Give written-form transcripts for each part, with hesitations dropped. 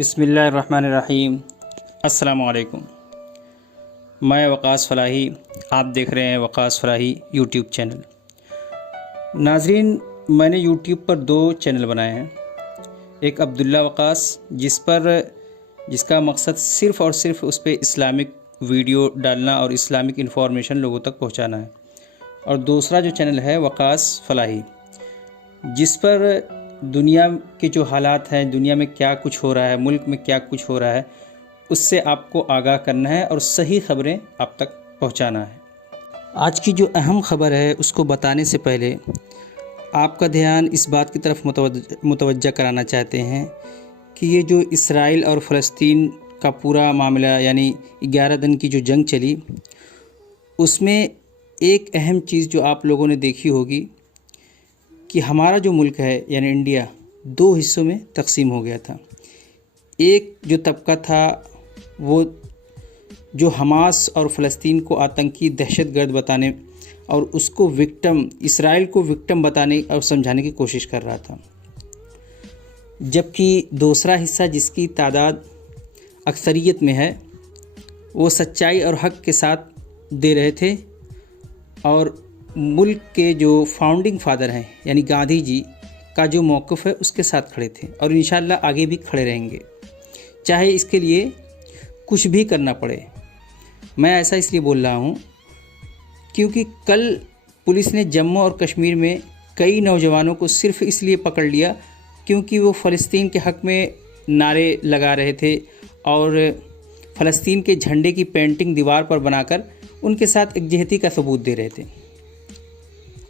बिस्मिल्लाहिर्रहमानिर्रहीम। अस्सलामु अलैकुम। मैं वक़ास फ़लाही, आप देख रहे हैं वक़ास फ़लाही यूट्यूब चैनल। नाज़रीन, मैंने यूट्यूब पर 2 चैनल बनाए हैं। एक अब्दुल्ला वक़ास, जिसका मकसद सिर्फ़ और सिर्फ उस पे इस्लामिक वीडियो डालना और इस्लामिक इन्फॉर्मेशन लोगों तक पहुंचाना है। और दूसरा जो चैनल है वक़ास फ़लाही, जिस पर दुनिया के जो हालात हैं, दुनिया में क्या कुछ हो रहा है, मुल्क में क्या कुछ हो रहा है, उससे आपको आगाह करना है और सही ख़बरें आप तक पहुंचाना है। आज की जो अहम ख़बर है उसको बताने से पहले आपका ध्यान इस बात की तरफ मुतवज्जा कराना चाहते हैं कि ये जो इसराइल और फ़लस्तीन का पूरा मामला, यानी 11 दिन की जो जंग चली, उसमें एक अहम चीज़ जो आप लोगों ने देखी होगी कि हमारा जो मुल्क है यानी इंडिया 2 हिस्सों में तकसीम हो गया था। एक जो तबका था वो जो हमास और फ़लस्तीन को आतंकी दहशतगर्द बताने और उसको विक्टिम, इसराइल को विक्टिम बताने और समझाने की कोशिश कर रहा था, जबकि दूसरा हिस्सा जिसकी तादाद अक्सरियत में है वो सच्चाई और हक़ के साथ दे रहे थे और मुल्क के जो फाउंडिंग फादर हैं यानी गांधी जी का जो मौक़िफ़ है उसके साथ खड़े थे और इंशाअल्लाह आगे भी खड़े रहेंगे, चाहे इसके लिए कुछ भी करना पड़े। मैं ऐसा इसलिए बोल रहा हूँ क्योंकि कल पुलिस ने जम्मू और कश्मीर में कई नौजवानों को सिर्फ़ इसलिए पकड़ लिया क्योंकि वो फ़लस्तीन के हक़ में नारे लगा रहे थे और फ़लस्तीन के झंडे की पेंटिंग दीवार पर बनाकर उनके साथ एकजहती का सबूत दे रहे थे।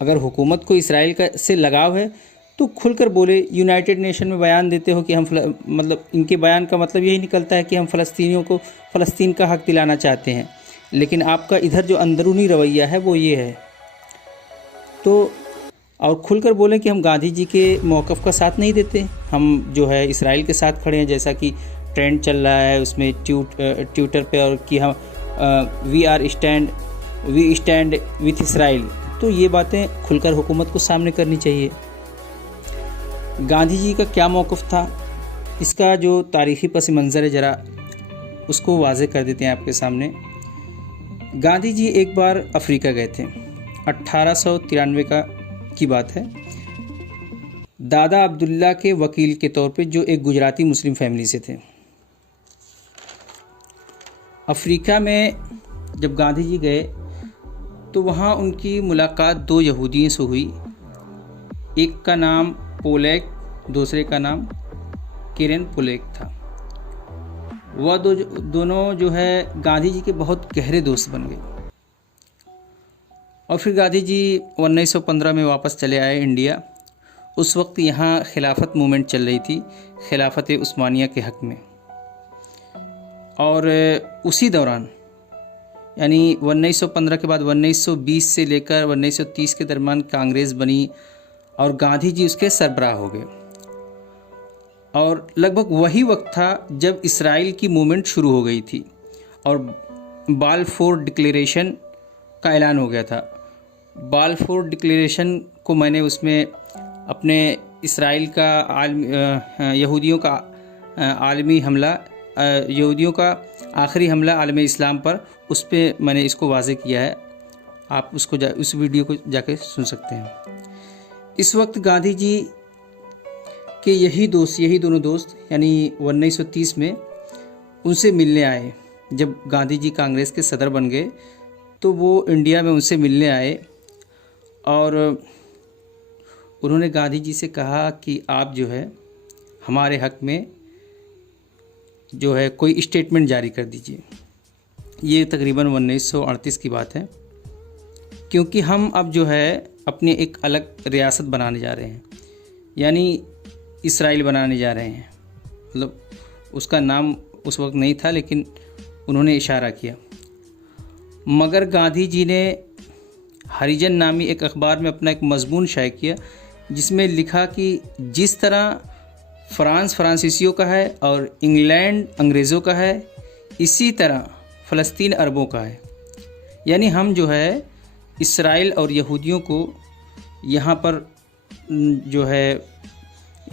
अगर हुकूमत को इसराइल से लगाव है तो खुलकर बोले। यूनाइटेड नेशन में बयान देते हो कि हम मतलब इनके बयान का मतलब यही निकलता है कि हम फ़लस्तीनियों को फ़लस्तीन का हक़ दिलाना चाहते हैं, लेकिन आपका इधर जो अंदरूनी रवैया है वो ये है। तो और खुलकर बोलें कि हम गांधी जी के मौक़िफ़ का साथ नहीं देते, हम जो है इसराइल के साथ खड़े हैं, जैसा कि ट्रेंड चल रहा है उसमें ट्विटर पे, और कि हम वी स्टैंड विथ इसराइल। तो ये बातें खुलकर हुकूमत को सामने करनी चाहिए। गांधी जी का क्या मौक़िफ़ था, इसका जो तारीख़ी पस मंज़र है ज़रा उसको वाज़े कर देते हैं आपके सामने। गांधी जी एक बार अफ्रीका गए थे, 1893 की बात है। दादा अब्दुल्ला के वकील के तौर पे, जो एक गुजराती मुस्लिम फैमिली से थे। अफ्रीका में जब गांधी जी गए तो वहाँ उनकी मुलाकात 2 यहूदियों से हुई। एक का नाम पोलेक, दूसरे का नाम किरेन पोलेक था। वह दोनों जो है गांधी जी के बहुत गहरे दोस्त बन गए और फिर गांधी जी 1915 में वापस चले आए इंडिया। उस वक्त यहाँ खिलाफत मूवमेंट चल रही थी, खिलाफत उस्मानिया के हक़ में। और उसी दौरान यानी 1915 के बाद 1920 से लेकर 1930 के दरमियान कांग्रेस बनी और गांधी जी उसके सरबराह हो गए। और लगभग वही वक्त था जब इसराइल की मूवमेंट शुरू हो गई थी और बालफोर डिक्लेरेशन का ऐलान हो गया था। बालफोर डिक्लेरेशन को मैंने उसमें अपने इसराइल का यहूदियों का आलमी हमला, यहूदियों का आखिरी हमला आलम इस्लाम पर, उस पर मैंने इसको वाज़े किया है। आप उसको उस वीडियो को जाके सुन सकते हैं। इस वक्त गांधी जी के यही दोनों दोस्त यानी 1930 में उनसे मिलने आए। जब गांधी जी कांग्रेस के सदर बन गए तो वो इंडिया में उनसे मिलने आए और उन्होंने गांधी जी से कहा कि आप जो है हमारे हक़ में जो है कोई स्टेटमेंट जारी कर दीजिए। ये तकरीबन 1938 की बात है, क्योंकि हम अब जो है अपनी एक अलग रियासत बनाने जा रहे हैं, यानी इसराइल बनाने जा रहे हैं। मतलब उसका नाम उस वक्त नहीं था, लेकिन उन्होंने इशारा किया। मगर गांधी जी ने हरिजन नामी एक अखबार में अपना एक मजमून शाये किया, जिसमें लिखा कि जिस तरह फ्रांस फ्रांसीसियों का है और इंग्लैंड अंग्रेज़ों का है, इसी तरह फ़लस्तीन अरबों का है। यानी हम जो है इसराइल और यहूदियों को यहाँ पर जो है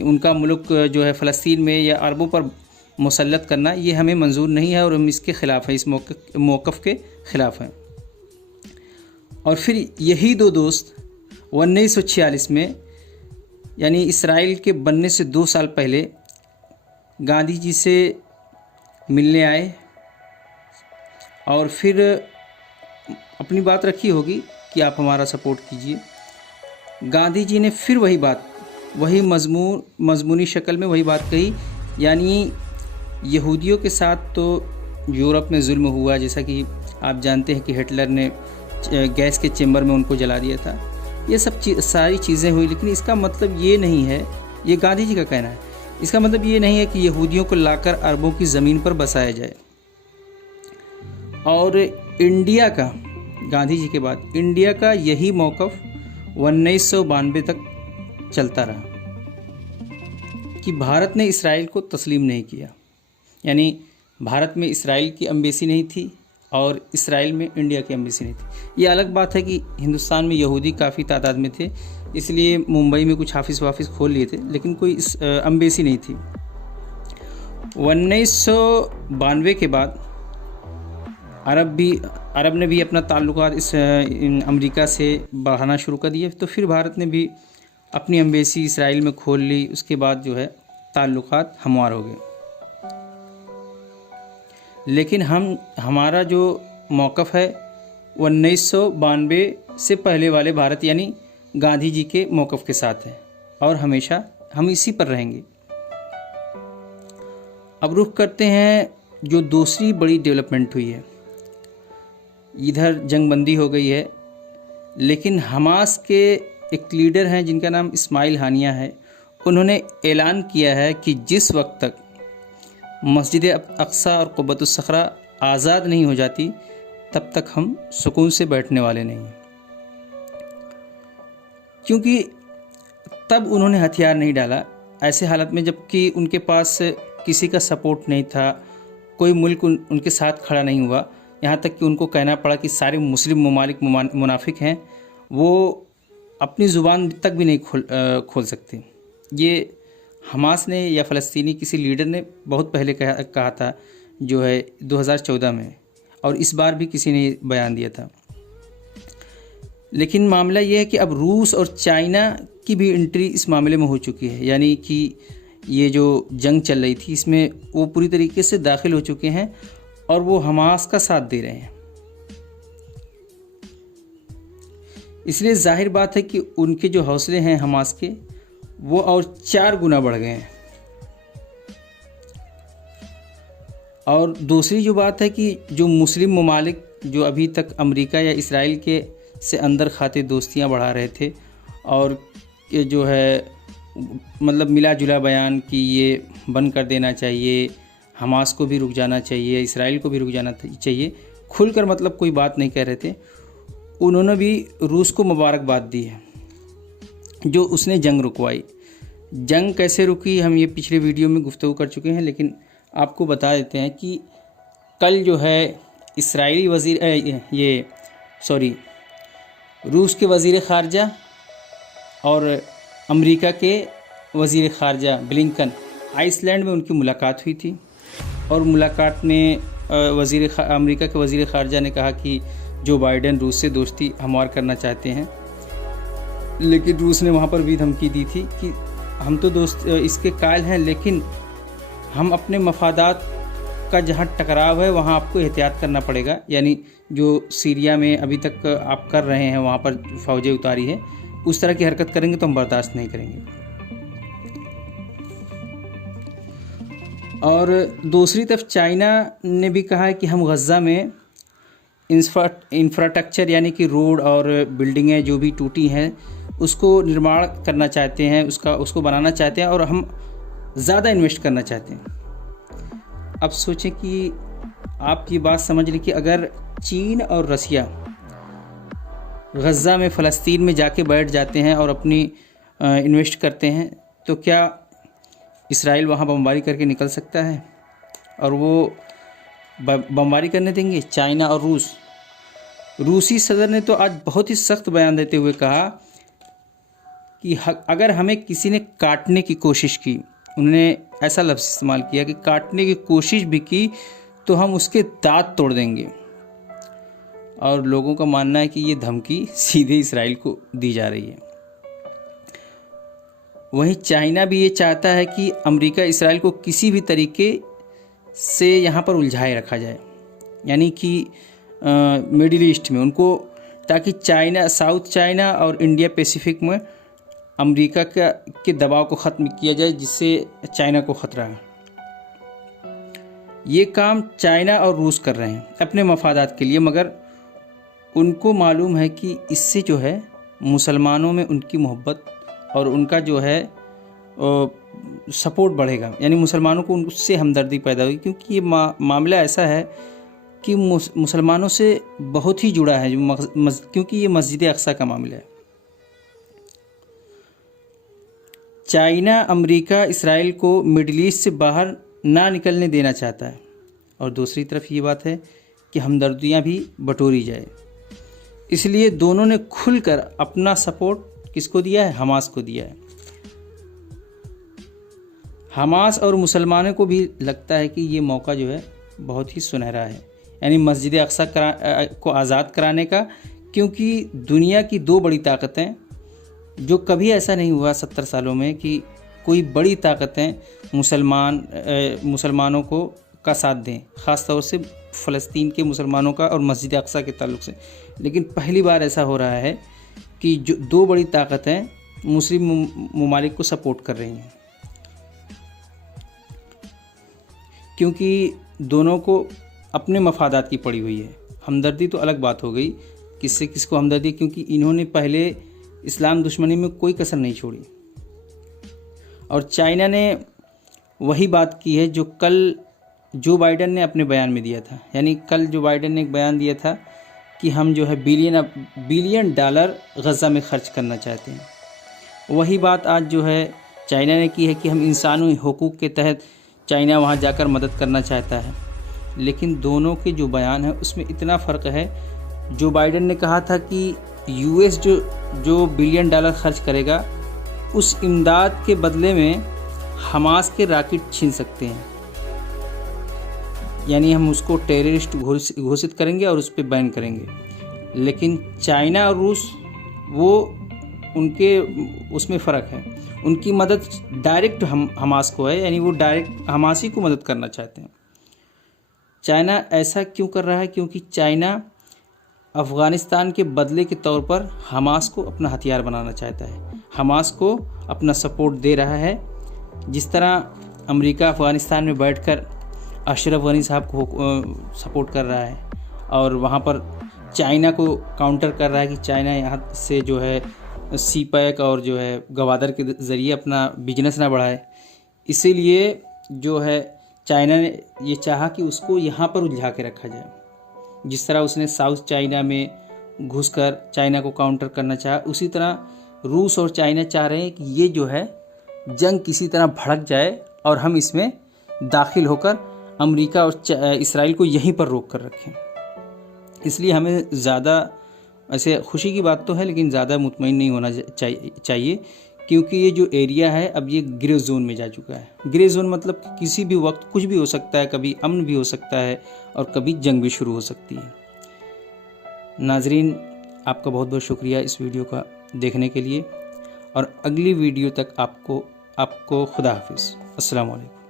उनका मुल्क जो है फ़लस्तीन में या अरबों पर मुसल्लत करना ये हमें मंजूर नहीं है और हम इसके ख़िलाफ़ हैं, इस मौक़िफ़ के ख़िलाफ़ हैं। और फिर यही दो दोस्त 1946 में यानी इसराइल के बनने से 2 साल पहले गांधी जी से मिलने आए और फिर अपनी बात रखी होगी कि आप हमारा सपोर्ट कीजिए। गांधी जी ने फिर वही बात, वही मजमूनी शक्ल में वही बात कही, यानी यहूदियों के साथ तो यूरोप में जुल्म हुआ, जैसा कि आप जानते हैं कि हिटलर ने गैस के चेम्बर में उनको जला दिया था। ये सब सारी चीज़ें हुई, लेकिन इसका मतलब ये नहीं है, ये गांधी जी का कहना है, इसका मतलब ये नहीं है कि यहूदियों को लाकर अरबों की ज़मीन पर बसाया जाए। और इंडिया का, गांधी जी के बाद इंडिया का यही मौक़िफ़ 1992 तक चलता रहा कि भारत ने इसराइल को तस्लीम नहीं किया। यानी भारत में इसराइल की एम्बेसी नहीं थी और इसराइल में इंडिया की एम्बेसी नहीं थी। ये अलग बात है कि हिंदुस्तान में यहूदी काफ़ी तादाद में थे, इसलिए मुंबई में कुछ ऑफिस वाफिस खोल लिए थे, लेकिन कोई एम्बेसी नहीं थी। 1992 के बाद अरब ने भी अपना ताल्लुकात अमेरिका से बढ़ाना शुरू कर दिए, तो फिर भारत ने भी अपनी एम्बेसी इसराइल में खोल ली। उसके बाद जो है ताल्लुकात हमवार हो गए। लेकिन हमारा जो मौक़िफ़ है 1992 से पहले वाले भारत यानी गांधी जी के मौक़िफ़ के साथ है और हमेशा हम इसी पर रहेंगे। अब रुख करते हैं जो दूसरी बड़ी डेवलपमेंट हुई है। इधर जंगबंदी हो गई है, लेकिन हमास के एक लीडर हैं जिनका नाम इस्माइल हानिया है, उन्होंने ऐलान किया है कि जिस वक्त तक मस्जिद अक्सा और क़ुब्बतुस सखरा आज़ाद नहीं हो जाती तब तक हम सुकून से बैठने वाले नहीं हैं। क्योंकि तब उन्होंने हथियार नहीं डाला ऐसे हालत में जबकि उनके पास किसी का सपोर्ट नहीं था, कोई मुल्क उनके साथ खड़ा नहीं हुआ। यहाँ तक कि उनको कहना पड़ा कि सारे मुस्लिम ममालिक मुनाफिक हैं, वो अपनी ज़ुबान तक भी नहीं खोल सकते। ये हमास ने या फ़लस्तीनी किसी लीडर ने बहुत पहले कहा था, जो है 2014 में, और इस बार भी किसी ने बयान दिया था। लेकिन मामला ये है कि अब रूस और चाइना की भी एंट्री इस मामले में हो चुकी है, यानी कि ये जो जंग चल रही थी इसमें वो पूरी तरीके से दाखिल हो चुके हैं और वो हमास का साथ दे रहे हैं। इसलिए जाहिर बात है कि उनके जो हौसले हैं हमास के, वो और 4 गुना बढ़ गए हैं। और दूसरी जो बात है कि जो मुस्लिम ममालिक जो अभी तक अमेरिका या इसराइल के से अंदर खाते दोस्तियां बढ़ा रहे थे और ये जो है मतलब मिला जुला बयान कि ये बंद कर देना चाहिए, हमास को भी रुक जाना चाहिए, इसराइल को भी रुक जाना चाहिए, खुलकर मतलब कोई बात नहीं कह रहे थे, उन्होंने भी रूस को मुबारकबाद दी है जो उसने जंग रुकवाई। जंग कैसे रुकी हम ये पिछले वीडियो में गुफ्तगू कर चुके हैं, लेकिन आपको बता देते हैं कि कल जो है इसराइली रूस के वज़ीर ख़ारजा और अमेरिका के वज़ीर ख़ारजा ब्लिंकन आइसलैंड में उनकी मुलाकात हुई थी। और मुलाकात में अमेरिका के वज़ीर ख़ारजा ने कहा कि जो बाइडेन रूस से दोस्ती हमवार करना चाहते हैं, लेकिन रूस ने वहाँ पर भी धमकी दी थी कि हम तो दोस्त इसके कायल हैं, लेकिन हम अपने मफादात का जहाँ टकराव है वहाँ आपको एहतियात करना पड़ेगा। यानी जो सीरिया में अभी तक आप कर रहे हैं, वहाँ पर फ़ौजें उतारी हैं, उस तरह की हरकत करेंगे तो हम बर्दाश्त नहीं करेंगे। और दूसरी तरफ चाइना ने भी कहा है कि हम गज़ा में इंफ्रास्ट्रक्चर यानी कि रोड और बिल्डिंगें जो भी टूटी हैं उसको निर्माण करना चाहते हैं, उसको बनाना चाहते हैं और हम ज़्यादा इन्वेस्ट करना चाहते हैं। अब सोचें कि आप ये बात समझ लें कि अगर चीन और रसिया गज़ा में फ़लस्तीन में जाके बैठ जाते हैं और अपनी इन्वेस्ट करते हैं, तो क्या इसराइल वहाँ बमबारी करके निकल सकता है? और वो बमबारी करने देंगे? चाइना और रूसी सदर ने तो आज बहुत ही सख्त बयान देते हुए कहा कि अगर हमें किसी ने काटने की कोशिश की, उन्होंने ऐसा लफ्ज़ इस्तेमाल किया कि काटने की कोशिश भी की तो हम उसके दांत तोड़ देंगे। और लोगों का मानना है कि ये धमकी सीधे इसराइल को दी जा रही है। वहीं चाइना भी ये चाहता है कि अमेरिका इसराइल को किसी भी तरीके से यहाँ पर उलझाए रखा जाए, यानी कि मिडिल ईस्ट में उनको, ताकि चाइना, साउथ चाइना और इंडिया पैसिफिक में अमेरिका के दबाव को ख़त्म किया जाए, जिससे चाइना को ख़तरा है। ये काम चाइना और रूस कर रहे हैं अपने मफादात के लिए, मगर उनको मालूम है कि इससे जो है मुसलमानों में उनकी मोहब्बत और उनका जो है सपोर्ट बढ़ेगा, यानी मुसलमानों को उनसे हमदर्दी पैदा होगी, क्योंकि ये मामला ऐसा है कि मुसलमानों से बहुत ही जुड़ा है, क्योंकि ये मस्जिद अक्सा का मामला है। चाइना अमेरिका इसराइल को मिडिल ईस्ट से बाहर ना निकलने देना चाहता है, और दूसरी तरफ ये बात है कि हमदर्दियाँ भी बटोरी जाए। इसलिए दोनों ने खुलकर अपना सपोर्ट किसको दिया है? हमास को दिया है। हमास और मुसलमानों को भी लगता है कि ये मौका जो है बहुत ही सुनहरा है, यानी मस्जिद अक्सा को आज़ाद कराने का, क्योंकि दुनिया की दो बड़ी ताकतें, जो कभी ऐसा नहीं हुआ 70 सालों में कि कोई बड़ी ताकतें मुसलमानों को का साथ दें, ख़ास तौर से फ़लस्तीन के मुसलमानों का और मस्जिद अक्सा के ताल्लुक़ से। लेकिन पहली बार ऐसा हो रहा है कि जो दो बड़ी ताकतें मुस्लिम ममालिक को सपोर्ट कर रही हैं, क्योंकि दोनों को अपने मफादात की पड़ी हुई है। हमदर्दी तो अलग बात हो गई, किससे किसको हमदर्दी, क्योंकि इन्होंने पहले इस्लाम दुश्मनी में कोई कसर नहीं छोड़ी। और चाइना ने वही बात की है जो कल जो बाइडन ने अपने बयान में दिया था, यानी कल जो बाइडन ने एक बयान दिया था कि हम जो है बिलियन डॉलर गज़ा में ख़र्च करना चाहते हैं, वही बात आज जो है चाइना ने की है कि हम इंसानी हुकूक़ के तहत चाइना वहाँ जाकर मदद करना चाहता है। लेकिन दोनों के जो बयान है उसमें इतना फ़र्क है। जो बाइडन ने कहा था कि यूएस जो बिलियन डॉलर खर्च करेगा, उस इमदाद के बदले में हमास के रॉकेट छीन सकते हैं, यानी हम उसको टेररिस्ट घोषित करेंगे और उस पर बैन करेंगे। लेकिन चाइना और रूस, वो उनके उसमें फ़र्क है, उनकी मदद डायरेक्ट हमास को है, यानी वो डायरेक्ट हमास ही को मदद करना चाहते हैं। चाइना ऐसा क्यों कर रहा है? क्योंकि चाइना अफ़गानिस्तान के बदले के तौर पर हमास को अपना हथियार बनाना चाहता है, हमास को अपना सपोर्ट दे रहा है। जिस तरह अमेरिका अफ़गानिस्तान में बैठकर अशरफ गनी साहब को सपोर्ट कर रहा है और वहाँ पर चाइना को काउंटर कर रहा है कि चाइना यहाँ से जो है सी पैक और जो है गवादर के ज़रिए अपना बिजनेस ना बढ़ाए, इसीलिए जो है चाइना ने ये चाहा कि उसको यहाँ पर उलझा के रखा जाए। जिस तरह उसने साउथ चाइना में घुसकर चाइना को काउंटर करना चाहा, उसी तरह रूस और चाइना चाह रहे हैं कि ये जो है जंग किसी तरह भड़क जाए और हम इसमें दाखिल होकर अमेरिका और इसराइल को यहीं पर रोक कर रखें। इसलिए हमें ज़्यादा, ऐसे खुशी की बात तो है लेकिन ज़्यादा मुतमईन नहीं होना चाहिए, क्योंकि ये जो एरिया है अब ये ग्रे जोन में जा चुका है। ग्रे जोन मतलब किसी भी वक्त कुछ भी हो सकता है, कभी अमन भी हो सकता है और कभी जंग भी शुरू हो सकती है। नाजरीन, आपका बहुत बहुत शुक्रिया इस वीडियो का देखने के लिए, और अगली वीडियो तक आपको खुदा हाफिज़। अस्सलाम वालेकुम।